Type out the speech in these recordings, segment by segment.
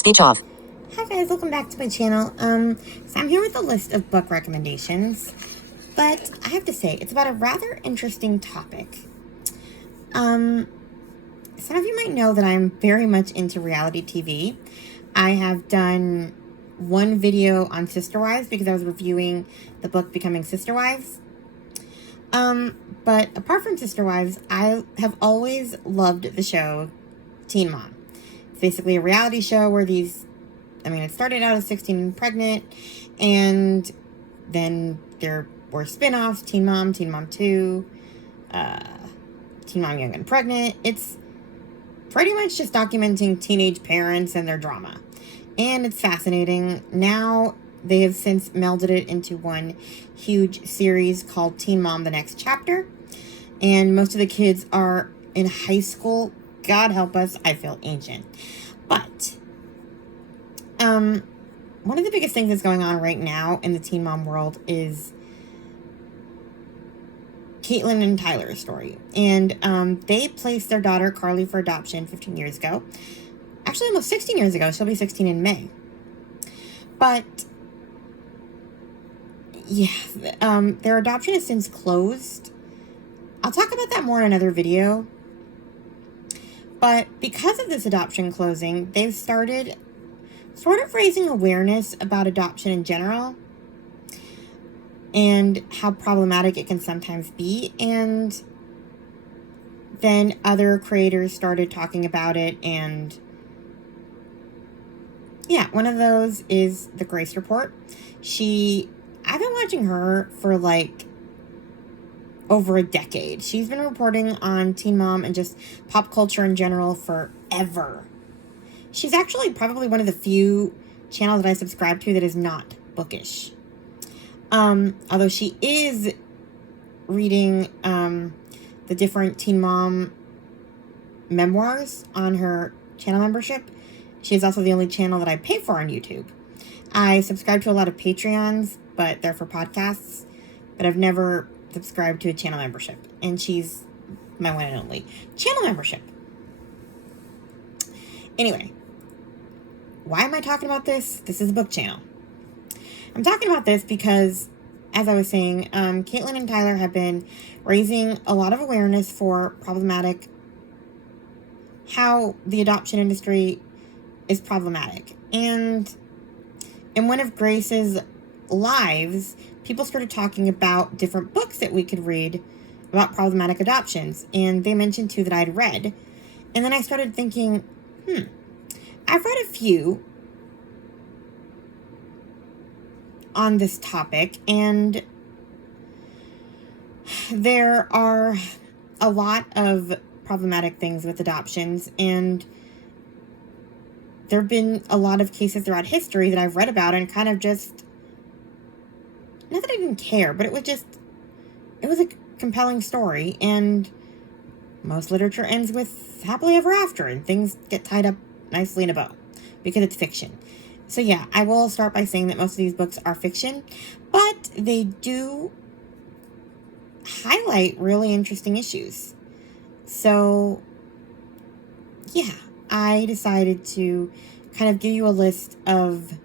Speech off. Hi guys, welcome back to my channel. So I'm here with a list of book recommendations, but I have to say, it's about a rather interesting topic. Some of you might know that I'm very much into reality TV. I have done one video on Sister Wives because I was reviewing the book Becoming Sister Wives. But apart from Sister Wives, I have always loved the show Teen Mom. It's basically a reality show where it started out as 16 and Pregnant, and then there were spin-offs, Teen Mom 2, Teen Mom Young and Pregnant. It's pretty much just documenting teenage parents and their drama. And it's fascinating. Now, they have since melded it into one huge series called Teen Mom: The Next Chapter. And most of the kids are in high school. God help us, I feel ancient. But one of the biggest things that's going on right now in the teen mom world is Caitlin and Tyler's story. And they placed their daughter Carly for adoption 15 years ago. Actually, almost 16 years ago. She'll be 16 in May. But yeah, their adoption has since closed. I'll talk about that more in another video. But because of this adoption closing, they've started sort of raising awareness about adoption in general and how problematic it can sometimes be. And then other creators started talking about it. And yeah, one of those is The Grace Report. I've been watching her for like over a decade. She's been reporting on Teen Mom and just pop culture in general forever. She's actually probably one of the few channels that I subscribe to that is not bookish. Although she is reading the different Teen Mom memoirs on her channel membership. She is also the only channel that I pay for on YouTube. I subscribe to a lot of Patreons, but they're for podcasts. But I've never subscribed to a channel membership. And she's my one and only channel membership. Anyway, why am I talking about this? This is a book channel. I'm talking about this because, as I was saying, Caitlin and Tyler have been raising a lot of awareness for how the adoption industry is problematic. And in one of Grace's lives, people started talking about different books that we could read about problematic adoptions. And they mentioned two that I'd read. And then I started thinking, I've read a few on this topic, and there are a lot of problematic things with adoptions, and there have been a lot of cases throughout history that I've read about and kind of just, not that I didn't care, but it was a compelling story, and most literature ends with happily ever after, and things get tied up nicely in a bow because it's fiction. So yeah, I will start by saying that most of these books are fiction, but they do highlight really interesting issues. So yeah, I decided to kind of give you a list of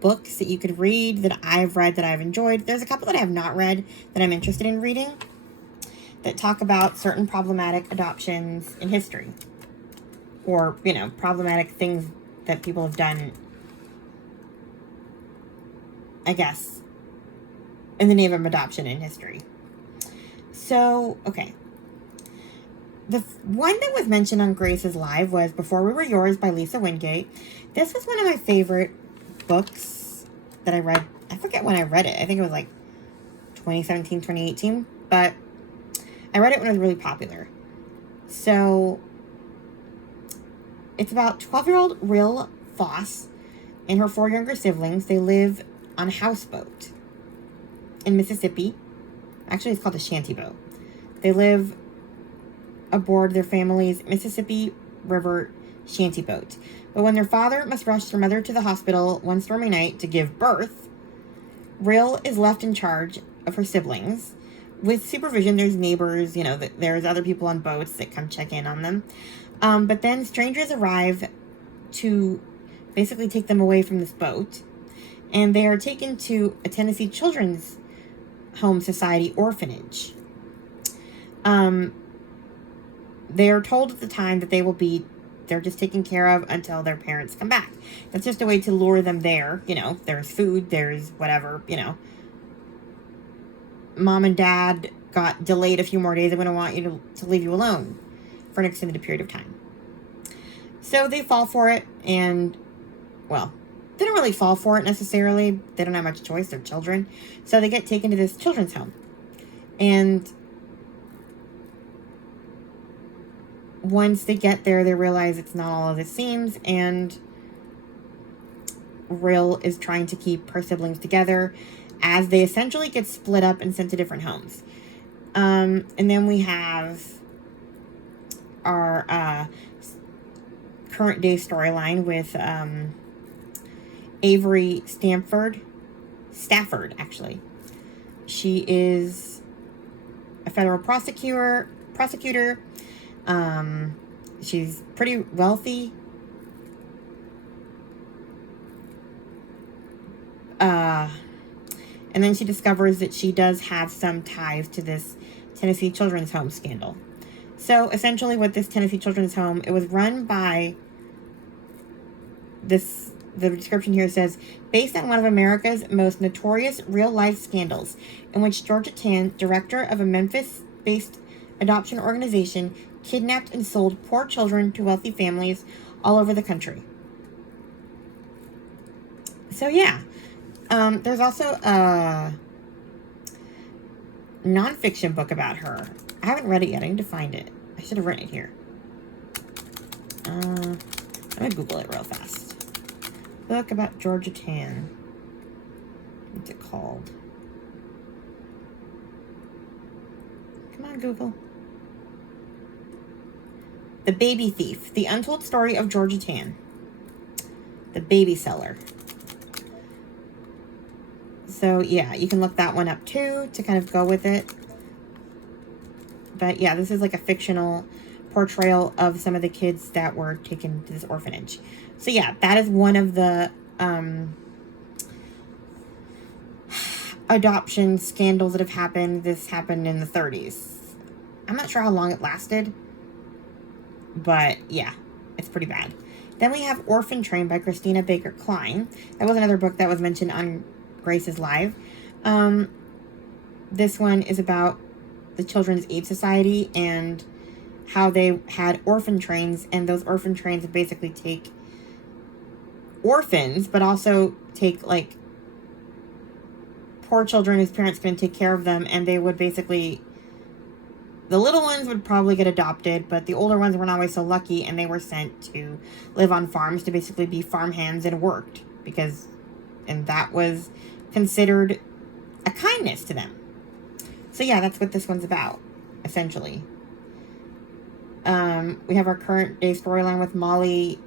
books that you could read that I've read that I've enjoyed. There's a couple that I have not read that I'm interested in reading that talk about certain problematic adoptions in history, or, problematic things that people have done, I guess, in the name of adoption in history. So, okay. The one that was mentioned on Grace's Live was Before We Were Yours by Lisa Wingate. This was one of my favorite books that I read. I forget when I read it. I think it was like 2017, 2018. But I read it when it was really popular. So it's about 12-year-old Rill Foss and her 4 younger siblings. They live on a houseboat in Mississippi. Actually, it's called a shanty boat. They live aboard their family's Mississippi River shanty boat. But when their father must rush their mother to the hospital one stormy night to give birth, Rill is left in charge of her siblings. With supervision, there's neighbors, there's other people on boats that come check in on them. But then strangers arrive to basically take them away from this boat. And they are taken to a Tennessee Children's Home Society orphanage. They are told at the time that they're just taken care of until their parents come back. That's just a way to lure them there. There's food, there's whatever, Mom and Dad got delayed a few more days. They wouldn't want you to leave you alone for an extended period of time. So they fall for it, and, well, they don't really fall for it necessarily. They don't have much choice. They're children. So they get taken to this children's home. And once they get there, they realize it's not all as it seems, and Rill is trying to keep her siblings together as they essentially get split up and sent to different homes. And then we have our current day storyline with Avery Stafford, actually. She is a federal prosecutor. She's pretty wealthy. And then she discovers that she does have some ties to this Tennessee Children's Home scandal. So essentially what this Tennessee Children's Home, it was run by the description here says, based on one of America's most notorious real-life scandals, in which Georgia Tann, director of a Memphis-based adoption organization, kidnapped and sold poor children to wealthy families all over the country. So yeah, there's also a nonfiction book about her. I haven't read it yet. I need to find it. I should have written it here. I'm gonna Google it real fast. Book about Georgia Tann. What's it called? Come on, Google. The Baby Thief. The Untold Story of Georgia Tann. The Baby Seller. So, yeah, you can look that one up, too, to kind of go with it. But, yeah, this is like a fictional portrayal of some of the kids that were taken to this orphanage. So, yeah, that is one of the adoption scandals that have happened. This happened in the 30s. I'm not sure how long it lasted. But, yeah, it's pretty bad. Then we have Orphan Train by Christina Baker Klein. That was another book that was mentioned on Grace's Live. This one is about the Children's Aid Society and how they had orphan trains, and those orphan trains would basically take orphans, but also take, like, poor children whose parents couldn't take care of them, and they would basically... The little ones would probably get adopted, but the older ones weren't always so lucky, and they were sent to live on farms to basically be farmhands and worked, and that was considered a kindness to them. So yeah, that's what this one's about, essentially. We have our current day storyline with Molly.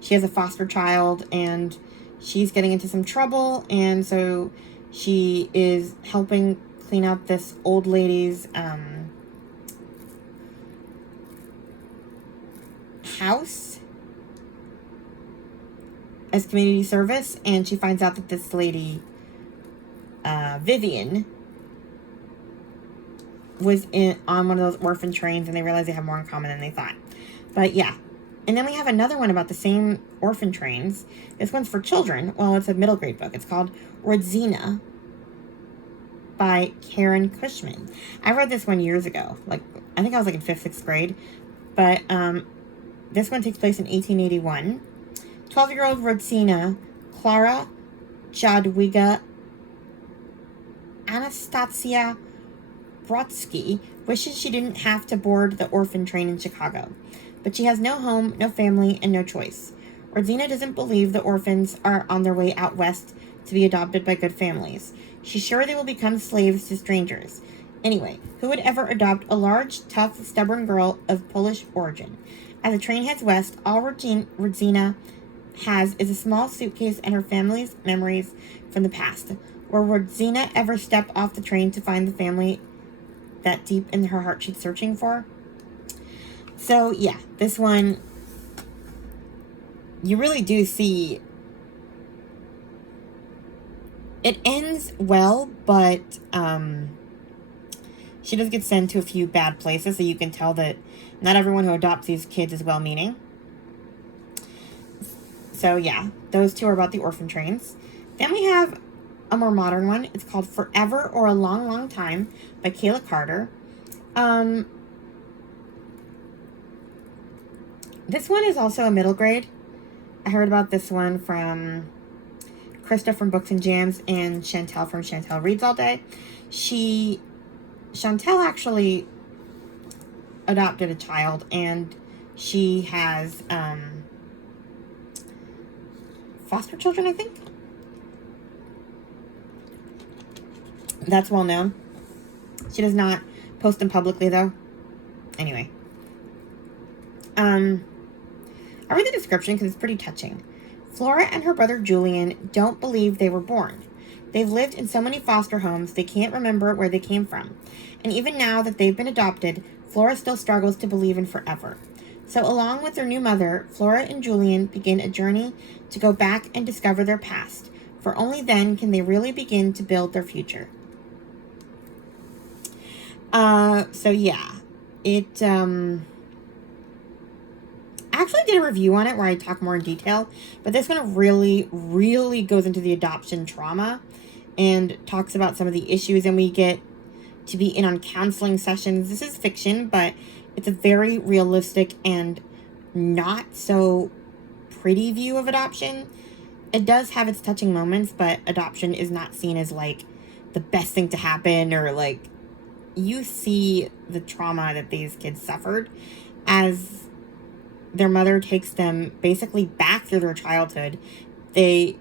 She has a foster child, and she's getting into some trouble, and so she is helping clean up this old lady's, house as community service, and she finds out that this lady, Vivian, was on one of those orphan trains, and they realize they have more in common than they thought. But yeah. And then we have another one about the same orphan trains. This one's for children. Well, it's a middle grade book. It's called Rodzina by Karen Cushman. I read this one years ago. Like, I think I was like in 5th, 6th grade. But this one takes place in 1881. 12-year-old Rodzina, Clara Jadwiga Anastasia Brodsky, wishes she didn't have to board the orphan train in Chicago. But she has no home, no family, and no choice. Rodzina doesn't believe the orphans are on their way out west to be adopted by good families. She's sure they will become slaves to strangers. Anyway, who would ever adopt a large, tough, stubborn girl of Polish origin? As the train heads west, all Rodzina has is a small suitcase and her family's memories from the past. Will Rodzina ever step off the train to find the family that deep in her heart she's searching for? So, yeah, this one you really do see it ends well, but she does get sent to a few bad places, so you can tell that not everyone who adopts these kids is well-meaning. So yeah, those two are about the orphan trains. Then we have a more modern one. It's called Forever or a Long, Long Time by Kayla Carter. This one is also a middle grade. I heard about this one from Krista from Books and Jams and Chantel from Chantel Reads All Day. Chantel actually adopted a child, and she has foster children, I think. That's well known. She does not post them publicly, though. Anyway. I read the description because it's pretty touching. Flora and her brother Julian don't believe they were born. They've lived in so many foster homes they can't remember where they came from. And even now that they've been adopted, Flora still struggles to believe in forever. So along with their new mother, Flora and Julian begin a journey to go back and discover their past, for only then can they really begin to build their future. So yeah, it, I actually did a review on it where I talk more in detail, but this one really, really goes into the adoption trauma and talks about some of the issues, and we get to be in on counseling sessions. This is fiction, but it's a very realistic and not so pretty view of adoption. It does have its touching moments, but adoption is not seen as like the best thing to happen, or like you see the trauma that these kids suffered as their mother takes them basically back through their childhood. She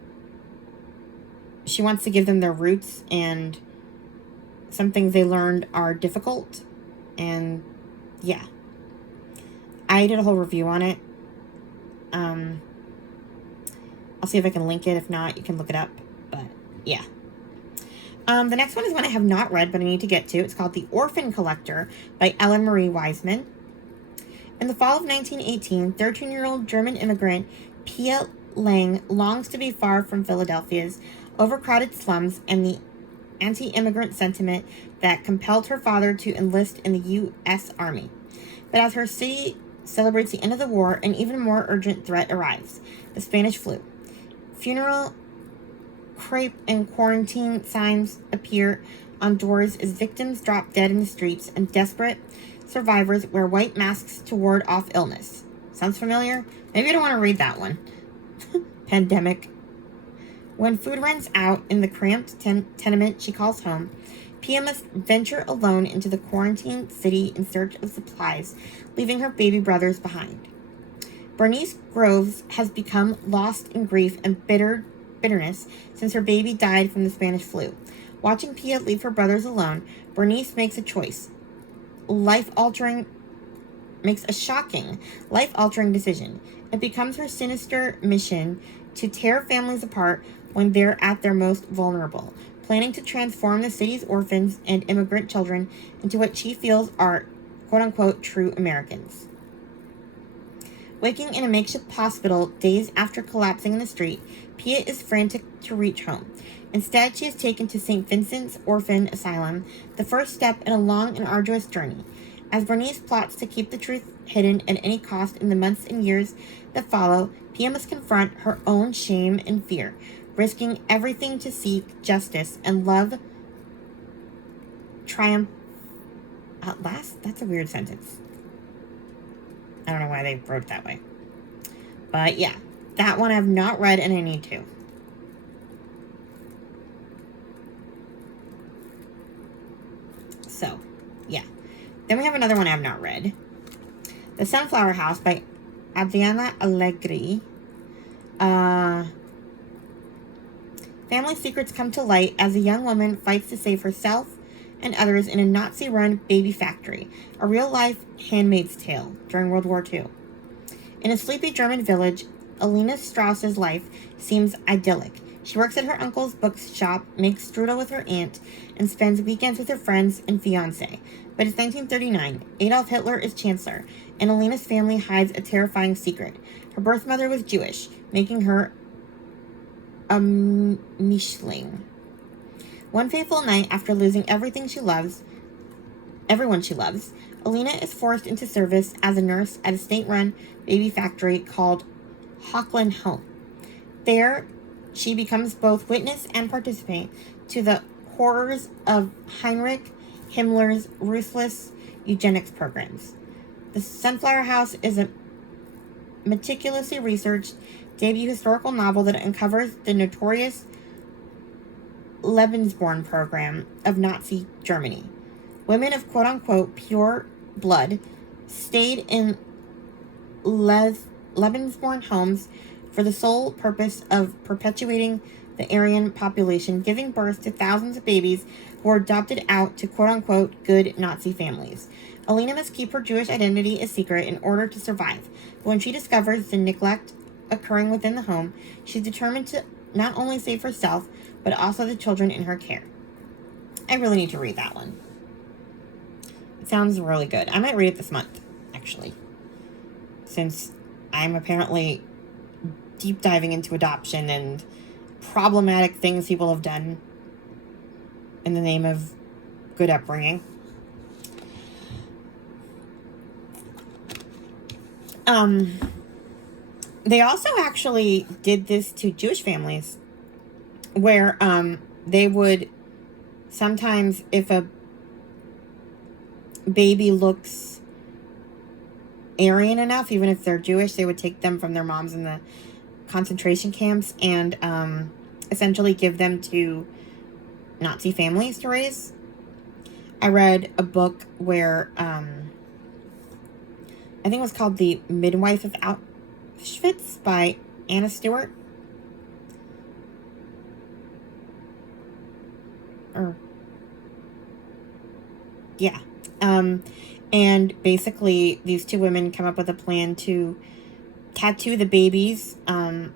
wants to give them their roots, and some things they learned are difficult. And yeah, I did a whole review on it. I'll see if I can link it. If not, you can look it up. But yeah. The next one is one I have not read, but I need to get to. It's called The Orphan Collector by Ellen Marie Wiseman. In the fall of 1918, 13-year-old German immigrant Pia Lang longs to be far from Philadelphia's overcrowded slums and the anti-immigrant sentiment that compelled her father to enlist in the U.S. Army. But as her city celebrates the end of the war, an even more urgent threat arrives: the Spanish flu. Funeral, crepe, and quarantine signs appear on doors as victims drop dead in the streets and desperate survivors wear white masks to ward off illness. Sounds familiar? Maybe I don't want to read that one. Pandemic. When food runs out in the cramped tenement she calls home, Pia must venture alone into the quarantined city in search of supplies, leaving her baby brothers behind. Bernice Groves has become lost in grief and bitterness since her baby died from the Spanish flu. Watching Pia leave her brothers alone, Bernice makes a choice. Makes a shocking, life-altering decision. It becomes her sinister mission to tear families apart when they're at their most vulnerable, planning to transform the city's orphans and immigrant children into what she feels are, quote-unquote, true Americans. Waking in a makeshift hospital days after collapsing in the street, Pia is frantic to reach home. Instead, she is taken to St. Vincent's Orphan Asylum, the first step in a long and arduous journey. As Bernice plots to keep the truth hidden at any cost in the months and years that follow, Pia must confront her own shame and fear, risking everything to seek justice and love triumph at last. That's a weird sentence. I don't know why they wrote it that way. But yeah, that one I've not read and I need to. So, yeah. Then we have another one I have not read. The Sunflower House by Adriana Allegri. Family secrets come to light as a young woman fights to save herself and others in a Nazi-run baby factory, a real-life Handmaid's Tale during World War II. In a sleepy German village, Alina Strauss's life seems idyllic. She works at her uncle's bookshop, makes strudel with her aunt, and spends weekends with her friends and fiancé. But it's 1939. Adolf Hitler is chancellor, and Alina's family hides a terrifying secret. Her birth mother was Jewish, making her a Mischling. One fateful night, after losing everyone she loves, Alina is forced into service as a nurse at a state-run baby factory called Hochland Home. There, she becomes both witness and participant to the horrors of Heinrich Himmler's ruthless eugenics programs. The Sunflower House is a meticulously researched debut historical novel that uncovers the notorious Lebensborn program of Nazi Germany. Women of quote-unquote pure blood stayed in Lebensborn homes for the sole purpose of perpetuating the Aryan population, giving birth to thousands of babies who were adopted out to quote-unquote good Nazi families. Alina must keep her Jewish identity a secret in order to survive. But when she discovers the neglect occurring within the home, she's determined to not only save herself, but also the children in her care. I really need to read that one. It sounds really good. I might read it this month, actually, since I'm apparently deep diving into adoption and problematic things people have done in the name of good upbringing. They also actually did this to Jewish families, where they would sometimes, if a baby looks Aryan enough, even if they're Jewish, they would take them from their moms in the concentration camps and essentially give them to Nazi families to raise. I read a book where I think it was called The Midwife of Auschwitz by Anna Stewart. And basically these two women come up with a plan to tattoo the babies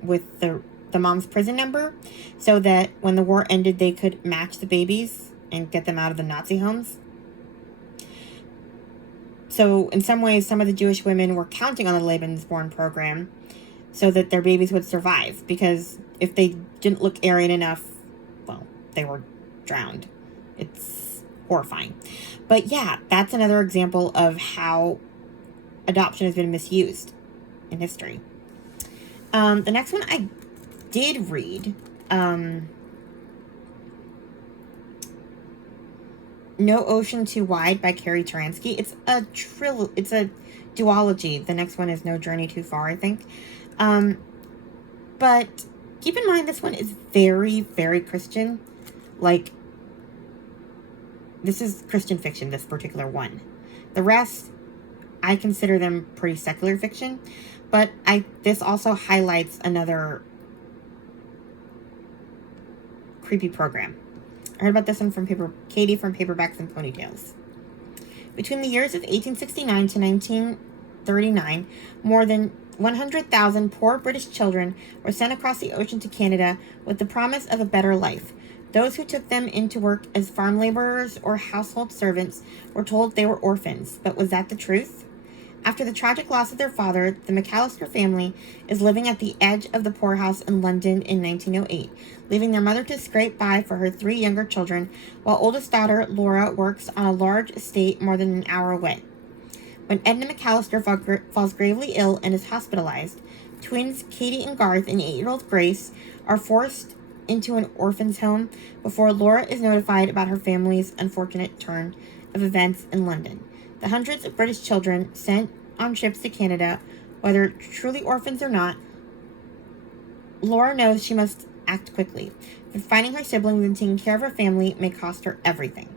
with the mom's prison number, so that when the war ended, they could match the babies and get them out of the Nazi homes. So in some ways, some of the Jewish women were counting on the Lebensborn program so that their babies would survive, because if they didn't look Aryan enough, well, they were drowned. It's horrifying. But yeah, that's another example of how adoption has been misused in history. The next one I did read, No Ocean Too Wide by Carrie Taransky. It's a duology. The next one is No Journey Too Far, I think. But keep in mind, this one is very, very Christian. Like, this is Christian fiction, this particular one. The rest, I consider them pretty secular fiction. But this also highlights another creepy program. I heard about this one from Katie from Paperbacks and Ponytails. Between the years of 1869 to 1939, more than 100,000 poor British children were sent across the ocean to Canada with the promise of a better life. Those who took them in to work as farm laborers or household servants were told they were orphans. But was that the truth? After the tragic loss of their father, the McAllister family is living at the edge of the poorhouse in London in 1908, leaving their mother to scrape by for her 3 younger children, while oldest daughter Laura works on a large estate more than an hour away. When Edna McAllister falls gravely ill and is hospitalized, twins Katie and Garth and 8-year-old Grace are forced into an orphan's home before Laura is notified about her family's unfortunate turn of events in London. The hundreds of British children sent on ships to Canada, whether truly orphans or not, Laura knows she must act quickly. But finding her siblings and taking care of her family may cost her everything.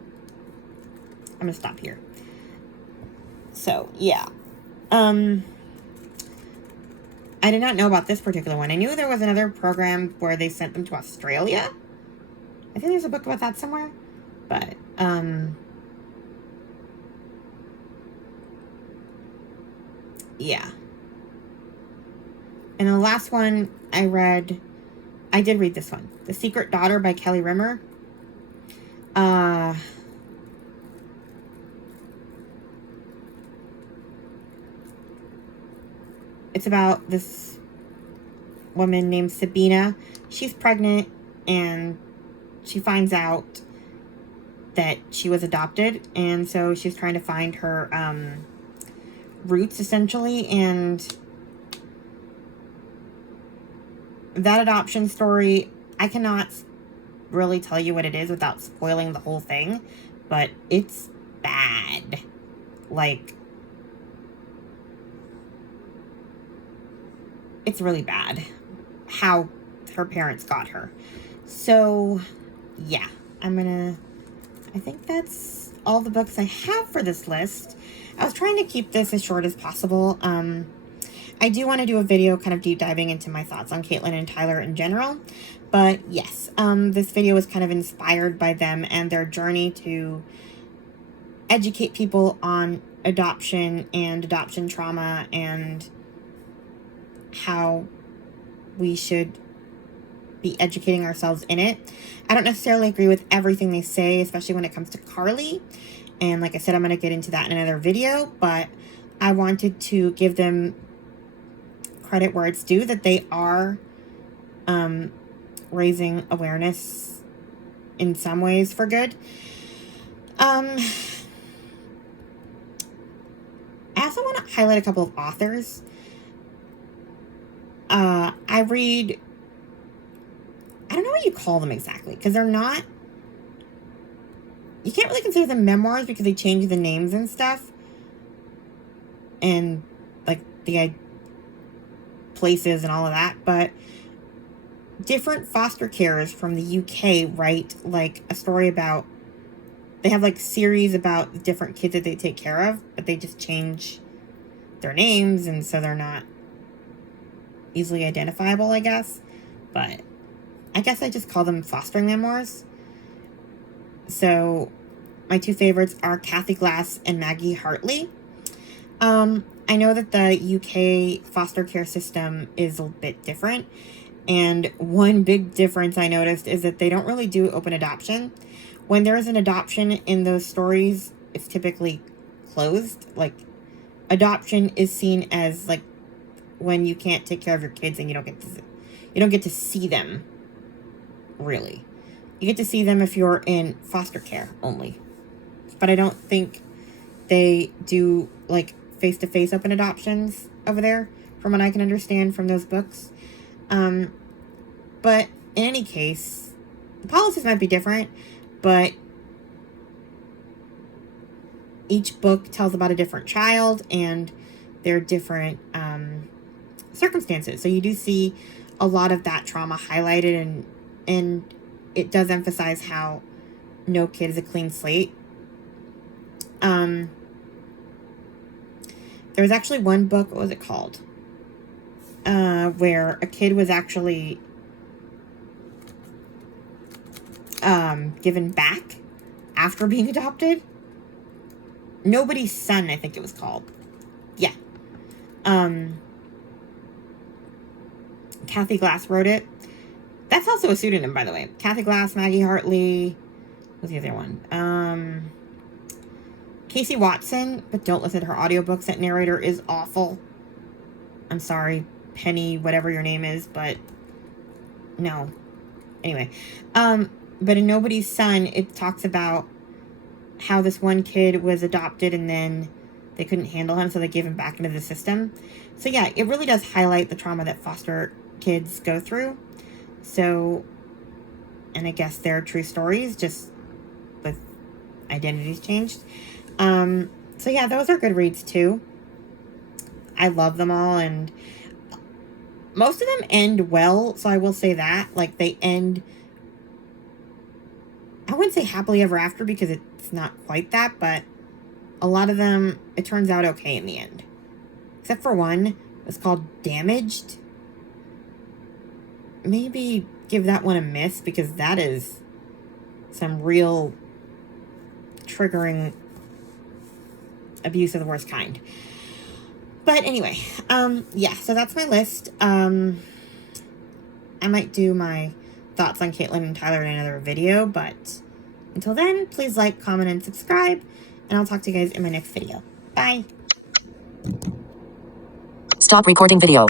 I'm going to stop here. So, yeah. I did not know about this particular one. I knew there was another program where they sent them to Australia. I think there's a book about that somewhere. But, yeah. And the last one I did read this one. The Secret Daughter by Kelly Rimmer. it's about this woman named Sabina. She's pregnant, and she finds out that she was adopted, and so she's trying to find her roots, essentially. And that adoption story, I cannot really tell you what it is without spoiling the whole thing, but it's bad. Like, it's really bad how her parents got her. So yeah, I think that's all the books I have for this list. I was trying to keep this as short as possible. I do want to do a video kind of deep diving into my thoughts on Caitlin and Tyler in general. But yes, this video was kind of inspired by them and their journey to educate people on adoption and adoption trauma and how we should be educating ourselves in it. I don't necessarily agree with everything they say, especially when it comes to Carly. And like I said, I'm going to get into that in another video, but I wanted to give them credit where it's due, that they are raising awareness in some ways for good. I also want to highlight a couple of authors. I read, I don't know what you call them exactly, because they're not, you can't really consider them memoirs because they change the names and stuff. And like the places and all of that, but different foster carers from the UK write like a story about, they have like series about the different kids that they take care of, but they just change their names, and so they're not easily identifiable, I guess. But I guess I just call them fostering memoirs. So my two favorites are Kathy Glass and Maggie Hartley. I know that the UK foster care system is a bit different, and one big difference I noticed is that they don't really do open adoption. When there is an adoption in those stories, it's typically closed. Like, adoption is seen as like when you can't take care of your kids and you don't get to see them, really. You get to see them if you're in foster care only. But I don't think they do like face-to-face open adoptions over there, from what I can understand from those books. But in any case, the policies might be different, but each book tells about a different child and their different circumstances. So you do see a lot of that trauma highlighted, and it does emphasize how no kid is a clean slate. There was actually one book, what was it called? Where a kid was actually given back after being adopted. Nobody's Son, I think it was called. Yeah. Kathy Glass wrote it. That's also a pseudonym, by the way. Kathy Glass, Maggie Hartley. What's the other one? Casey Watson, but don't listen to her audiobooks. That narrator is awful. I'm sorry, Penny, whatever your name is, but no. Anyway, but in Nobody's Son, it talks about how this one kid was adopted and then they couldn't handle him, so they gave him back into the system. So yeah, it really does highlight the trauma that foster kids go through. So, and I guess they're true stories, just with identities changed. So yeah, those are good reads too. I love them all, and most of them end well, so I will say that. Like, they end, I wouldn't say happily ever after because it's not quite that, but a lot of them, it turns out okay in the end. Except for one, it's called Damaged. Maybe give that one a miss, because that is some real triggering abuse of the worst kind. But anyway, yeah, so that's my list. I might do my thoughts on Caitlin and Tyler in another video, but until then, please like, comment, and subscribe, and I'll talk to you guys in my next video. Bye! Stop recording video.